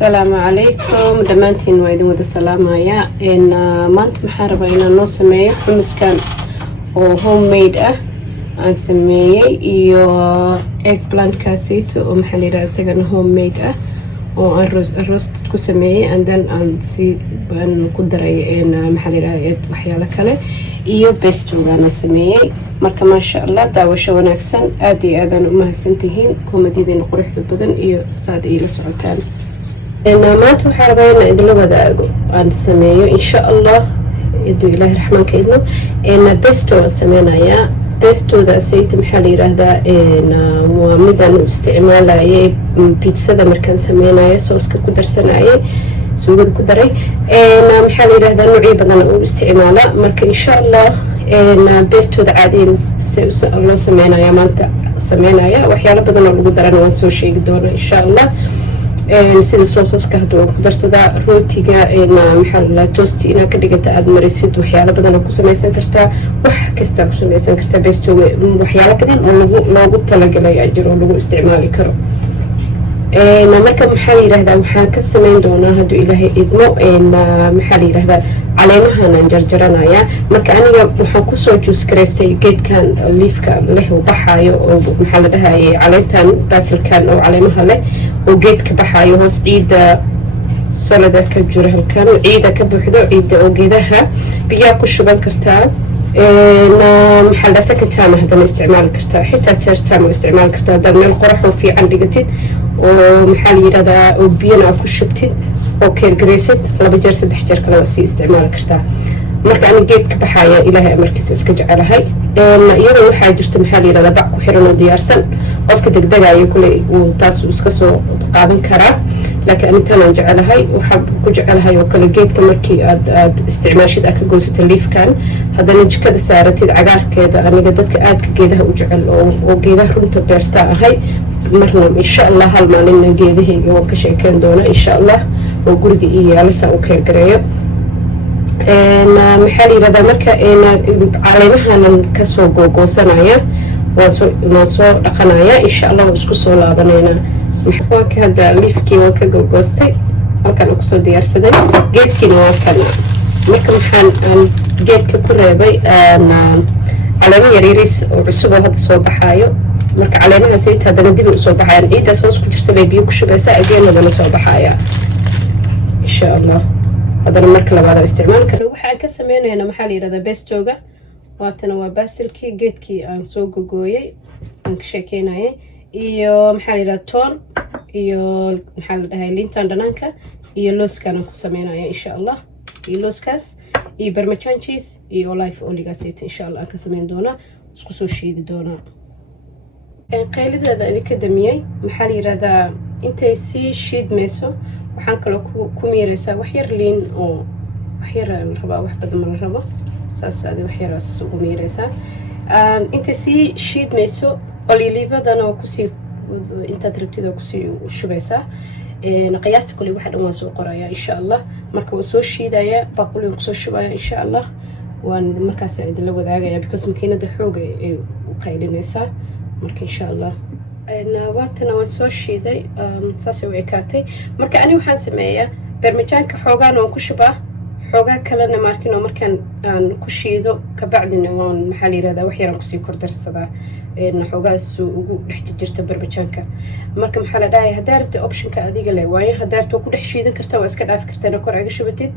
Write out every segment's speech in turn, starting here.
السلام عليكم دمانتين وايدين ودا سلامايا ان maanta maxaan rabaa inaan noo sameeyo xumuskan oo homemade ah aan sameeyay iyo eggplant kaasito oo maxaan yiraahdaa isagana homemade ah oo aan roasted ku sameeyay and then aan ku daray maxaan yiraahdaa waxyaalo kale iyo pesto aan sameeyay marka maasha Allah daawasho wanaagsan aad iyo aad aan u mahadsantihiin koomadiidina quruxda badan iyo saad ila socotaan maanta waxaan rabaa inaan idinla wadaago aan sameeyo insha Allah iduu ilaahay raxmaanka idno pesto aan sameynayaa pestoda sayt maxaa la yiraahdaa waa midaan u isticmaalayay pizzada markaan sameynayo sooska ku darsanayay suugada ku daray maxaa la yiraahdaa noocyo badan oo isticmaala marka insha Allah pestoda caadiin loo sameynaya maanta sameynaya waxyaalo badan oo lagu darana waan soo sheegi doonaa insha Allah sida soosaska hadda waan ku darsadaa rootiga maxaa la toast ina ka dhigata aad marisid waxyaalo badan oo ku samaysan kartaa wax kasta ku samaysan kartaa pestoga waxyaalo badan oo loogu talagalay ajiro lagu isticmaali karo marka maxaa la yiraahdaa waxaan ka sameyn doonaa hadduu ilaahay idmo maxaa la yiraahdaa caleemahan aan jarjaranayaa marka aniga waxaan kusoo juice gareystay geedkan leafka leh oo baxaayo oo maxaa la dhahayay caleentan basilkan oo caleemaha leh oo geedka baxaayo hoos ciida solada ka jira halkan ciida ka buuxdo ciida oo geedaha biyaa ku shuban kartaa maxaa la sakataama hadana isticmaali kartaa xitaa teertaama isticmaali kartaa haddaad meel qorax oo fiican dhigatid oo maxaa la yiraahdaa oo biyana aad ku shubtid oo keergaraysid 2 jeer 3 jeer kale waa sii isticmaali kartaa marka ani geedka baxaya ilaahay amarkiisa iska jecelahay iyadoo waxaa jirta maxaa la yiraahdaa bac ku xiran oo diyaarsan qofka degdegayo kulay uu taas iska soo qaadan karaa laakiin intaan aan jecelahay waxaan ku jecelahay oo kale geedka markii aad isticmaashid aad ka goosatay leafkan haddana jikada saaratid cagaarkeeda aniga dadka aadka geedaha u jecel oo geedaha runta beerta ahay marna insha Allah hal maalin geedahayga waan ka sheekeyn doonaa insha Allah oo guriga iyo yaalisa u keergareeyo maxaa la yiraahdaa marka caleemahan ka soo googoosanaya waan soo dhaqanaya insha Allah isku soo laabanayna waxaan ka hada leafkii waan ka googoostay halkan ku soo diyaarsaday geedkii waa kana marka waxaan geedka ku reebay caleemo yaryariis oo cusub oo hadda soo baxaayo marka caleemaha sayt hadana dib u soo baxayaan ciida soo ku jirta biyo ku shubaysa ageennadana soo baxaya insha Allah hadana marka labaad isticmaal karo waxaan ka sameeynaa maxaa la yiraahdaa pestoga waatana waa basilkii geedkii aan soo gogooyay aan ka sheekeynayay iyo maxaa la yiraahdaa toon iyo maxaa la dhahay liintan dhanaanka iyo looskan ku sameeynaya insha Allah iyo looskaas iyo parmesan cheese iyo olive oil gaasayt insha Allah ka sameyn doona isku soo shiidi doona qaylideeda idinka damiyay maxaa la yiraahdaa intay si shiidmayso waxaan kaloo ku miiraysaa wax yar liin oo wax yar la rabaa wax badan ma la rabo saas aad wax yar ugu miiraysaa intay si shiidmayso olive-adana oo kusii intaad rabtid oo kusii shubaysaa qiyaasta kulli waxa dhan waan soo qoraya insha Allah marka waan soo shiidaya baaqulin ku soo shubaya insha Allah waan markaas idinla wadaagaya because makiinada xooga ay u qaylinaysaa marka insha Allah waatana waan soo shiiday saas ay u ekaatay marka ani waxaan sameeyaa barmijaanka xoogaan waan ku shubaa xoogaa kalena markin oo markaan aan ku shiido ka bacdina waan maxaa la yiraahdaa wax yar aan kusii kordharsadaa xoogaas ugu dhex jirta barmijaanka marka maxaa la dhahay hadaarta optionka adiga leh waayo hadaarta ku dhex shiidan kartaa waa iska dhaaf kartaa kor aga shubatid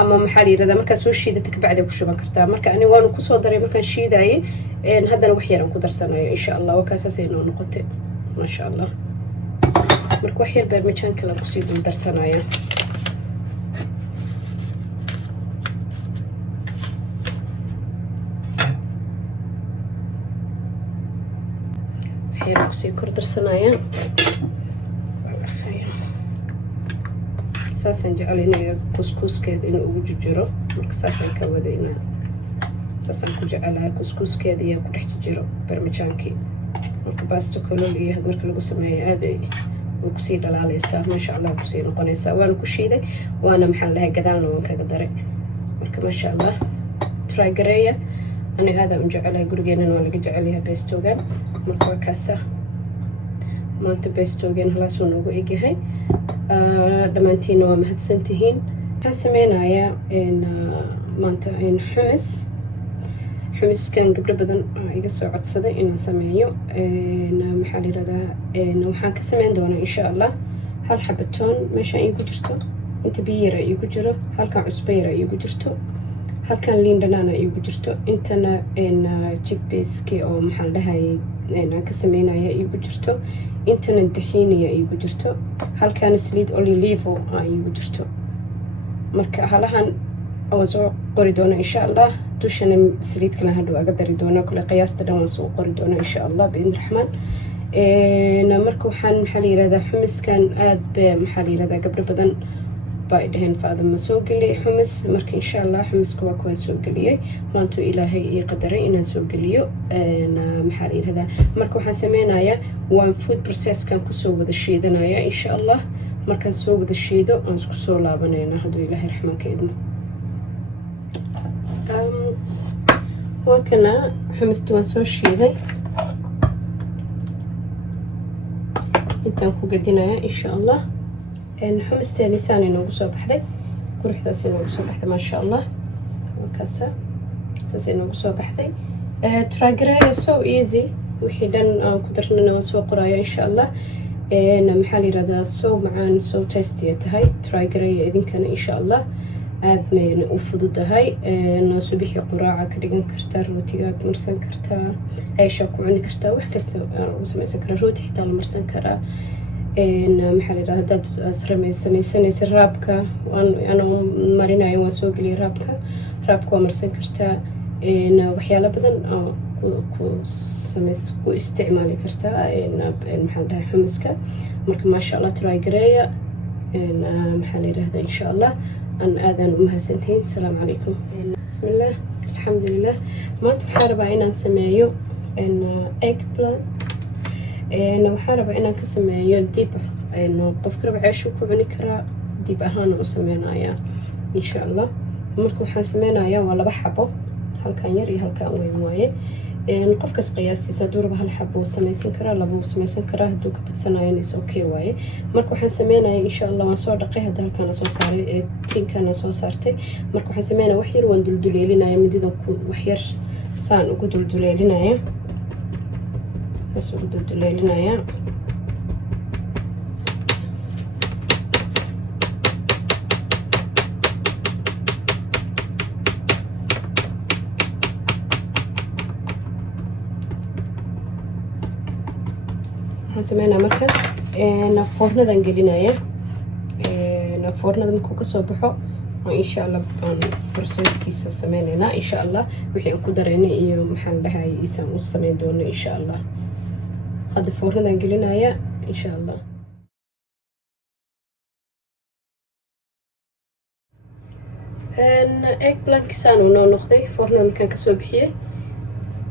ama maxaa la yiraahdaa marka soo shiidata ka bacdi ku shuban kartaa marka ani waan ku soo daray markaan shiidaayay haddana wax yar aan ku darsanayo insha Allah wakaasas ay noo noqotay ما شاء الله مرك وحير برمجان كلا كسيد درسنايا وحير كسي كور درسنايا اساسا جعلنا كسكس كده انه وججرو مرك اساسا كودينا اساسا كجعلها كسكس كده يا كدخ ججرو برمجانكي marka baasto kulul iyo marka lagu sameeyo aad ay ku sii dhalaalaysaa ma sha Allah ku sii noqonaysaa waan ku shiiday waana maxaa la gadaalna waan kaga daray marka ma sha Allah try gareeya ani aad aan jecelahay gurigeena waa laga jecel yahay pestogan marka kaasa maanta pestogan halaas uu noogu egyahay dhammaantiina waa mahadsantihiin. waxaan sameynayaa maanta xumiskan gabdho badan iga soo codsaday inaan sameeyo. maxaa la yirahdaa waxaan ka sameyn doonaa insha allah hal xabatoon meeshaan iigu jirto, inta biyo yara iigu jiro, halkan cusbo yara iigu jirto, halkan liin dhanaana iigu jirto, intana chickpeaski oo maxaa la dhahayay aan ka sameynaya iigu jirto, intana daxiiniya iigu jirto, halkaana saliid olive iigu jirto. marka halahan waan soo qori doonaa insha allah. dushana saliid kale hadhow aga dari doonaa, kale qiyaasta dhan waan soo qori doonaa insha allah biidni raxmaan. marka waxaan maxaa la yirahdaa xumiskan aad ba maxaa la yirahdaa gabdho badan baa ay dhaheen Faadima soo geliy xumis. marka insha allah xumiska waa kuwaan soo geliyey maanta ilaahay ii qadaray inaan soo geliyo. maxaa la yirahdaa marka waxaan sameynayaa waan food processkan kusoo wada shiidanaya insha allah. markaan soo wada shiido aan isku soo laabanayna hadduu ilaahay raxmaanka idmo. waa kana xumista waan soo shiiday, intaan ku gadinaya insha allah. xumisteeni saan inoogu soo baxday, quruxdaas inoogu soo baxday maasha allah. markaasa saas inoogu soo baxday. trygareeya so easy, wixii dhan aan ku darnana waan soo qoraya insha allah. maxaa la yirahdaa so macaan so tasty tahay. trygareeya idinkana insha allah. aad mayna u fududahay. subaxii quraaca ka dhigan kartaa, rootigaad marsan kartaa, ceeshaa ku cuni kartaa, wax kasta u samaysan karaa, rooti xitaa la marsan karaa. maxaa la yirahdaa haddaad samaysanaysa raabka anoo marinayo waan soo geliyay raabka waa marsan kartaa. waxyaalo badan ku isticmaali kartaa maxaa la dhahay xumiska. marka maasha allah trygareeya. maxaa la yirahdaa insha allah aan aadaan u mahadsantihiin. asalaamu calaykum. bismillaah alxamdulilah. maanta waxaan rabaa inaan sameeyo eggplant. waxaan rabaa inaan ka sameeyo dib. qofka raba ceeshu ku cuni karaa, dib ahaana u sameynayaa insha allah. marka waxaan sameynayaa waa 2 xabo, halkan yar iyo halkan weyn waaye. qofkas qiyaastiisa hadduu raba 1 xabo samaysan karaa, 2 samaysan karaa, hadduu ka badsanayana is okay waaye. marka waxaan sameynayaa insha allah waan soo dhaqay, hadda halkaan soo saaray tiinkaana soo saartay. marka waxaan sameynayaa wax yar waan dulduleelinayaa, mididan wax yar saan ugu dulduleelinayaa, bas ugu dulduleelinayaa. waxaan sameynaa marka foornadan gelinaya. foornada markuu kasoo baxo insha allah aan processkiisa sameynaynaa insha allah. wixii aan ku dareynay iyo maxaa la dhahay isaan u sameyn doono insha allah. hadda foornadan gelinaya insha allah. eggplantkisaan uu noo noqday. foornada markaan kasoo bixiyey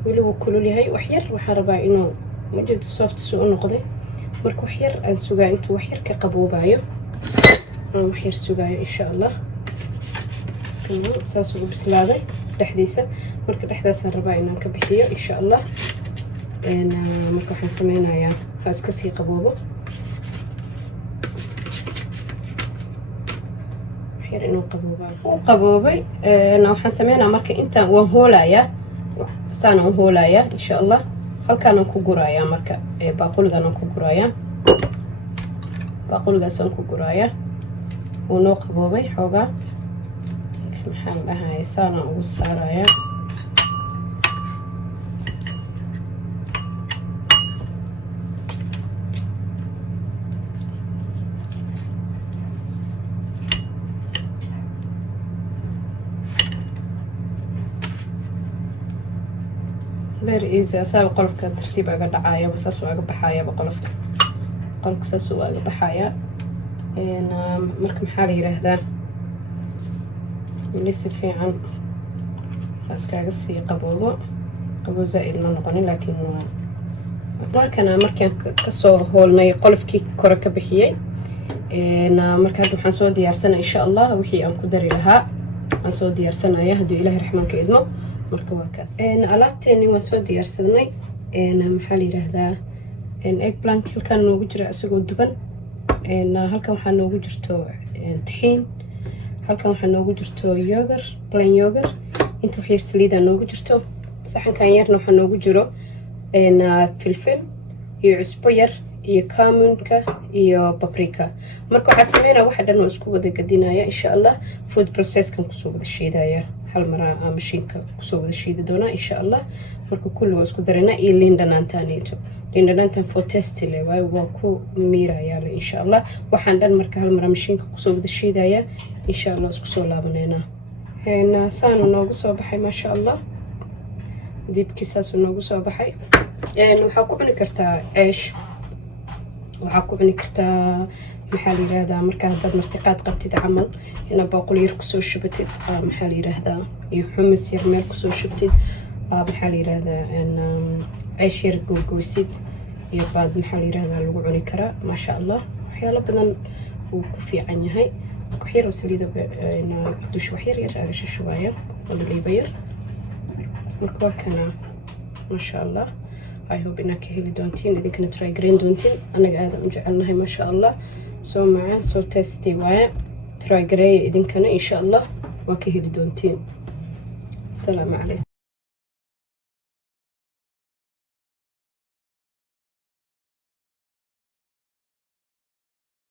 weli wuu kulul yahay wax yar. waxaan rabaa inuu majid soft soo noqday. marka wax yar aan sugaa intuu wax yar ka qaboobayo, aan wax yar sugaayo insha allah. saas ugu bislaaday dhexdiisa. marka dhexdaasaan rabaa inaan ka bixiyo insha allah. marka waxaan sameynayaa ha iska sii qaboobo. wax yar inuu qaboobay. waxaan sameynaa marka intaan waan hoolayaa, saan aan hoolayaa insha allah. halkaan ku gurayaa marka baaquligan ku gurayaa. baaquligaasaan ku gurayaa. wuu noo qaboobay xoogaa. maxaa la dhahay saan ugu saarayaa. very easy. asaga qolofka tartiib aga dhacaya, saas uu aga baxaya qolofka saas uu aga baxaya. marka maxaa la yiraahdaa weli si fiican askaaga sii qaboobo zaa'id ma noqonin, laakiin waa kana markaan kasoo hoolnay qolofkii kore ka bixiyey. marka hadda waxaan soo diyaarsanaa insha allah wixii aan ku dari lahaa aan soo diyaarsanaya hadduu ilaahay raxmaanka idmo. marka waa kaas alaabteeni waan soo diyaarsanay. maxaa la yiraahdaa eggplant halkaan noogu jira isagoo duban. halkan waxaa noogu jirto taxiin, halkan waxaa noogu jirto yogar, plain yogar, inta wax yar saliida noogu jirto. saxankan yarna waxaa noogu jiro filfil iyo cusbo yar iyo kamunka iyo paprika. marka waxaa sameynaa waxa dhan oo isku wada gadinaya insha allah. food processkan kusoo wada shiidaya hal mara mashiinka kusoo wada shiidi doonaa insha allah. marka kulli waa isku daranaa iyo liin dhanaantaanito. liin dhanaantan for test le waayo waa ku miirayaa le insha allah. waxaan dhan marka hal mara mashiinka kusoo wada shiidaya insha allah. isku soo laabaneynaa saanu noogu soo baxay maasha allah. diibkiisaasuu noogu soo baxay. waxaa ku cuni kartaa ceesh, waxaa ku cuni kartaa maxaa la yiraahdaa markaa haddaad martiqaad qabtid camal inaad baaqul yar kusoo shubatid maxaa la yiraahdaa iyo xumis yar meel kusoo shubtid maxaa la yiraahdaa ceesh yar googoysid iyo baad maxaa la yiraahdaa lagu cuni karaa maasha allah. waxyaalo badan wuu ku fiican yahay. wax yar oo saliida dush wax yar yar agasha shubaya oo dhaliiba yar. marka waa kana maasha allah. I hope inaad ka heli doontiin, idinkana try gareyn doontiin. anaga aad u jecelnahay maasha allah. soo macaan soo tasty waaye. try gareeya idinkana insha allah waa ka heli doontiin. asalaamu calaykum.